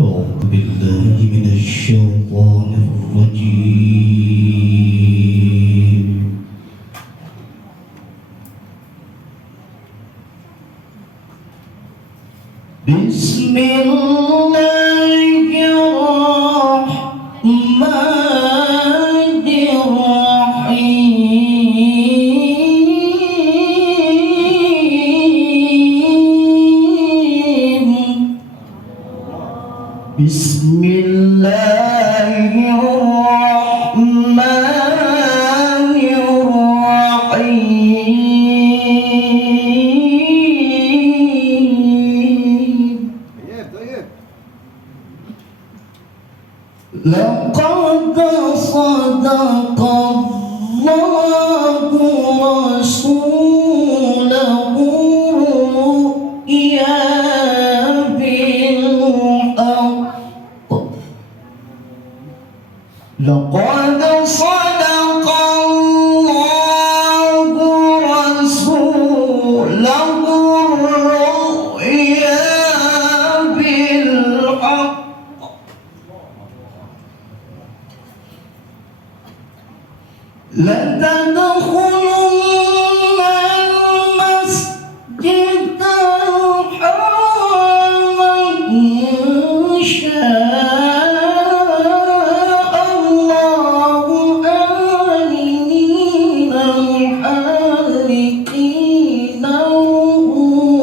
أعوذ بالله من الشيطان الرجيم. بسم الله الرحمن الرحيم. بسم الله الرحمن الرحيم. لقد صدق الله رسوله الرؤيا بالحق. لقد صدق الله رسوله الرؤيا بالحق. لتدخلن المسجد الحرام إن شاء الله آمنين محلقين رؤوسكم.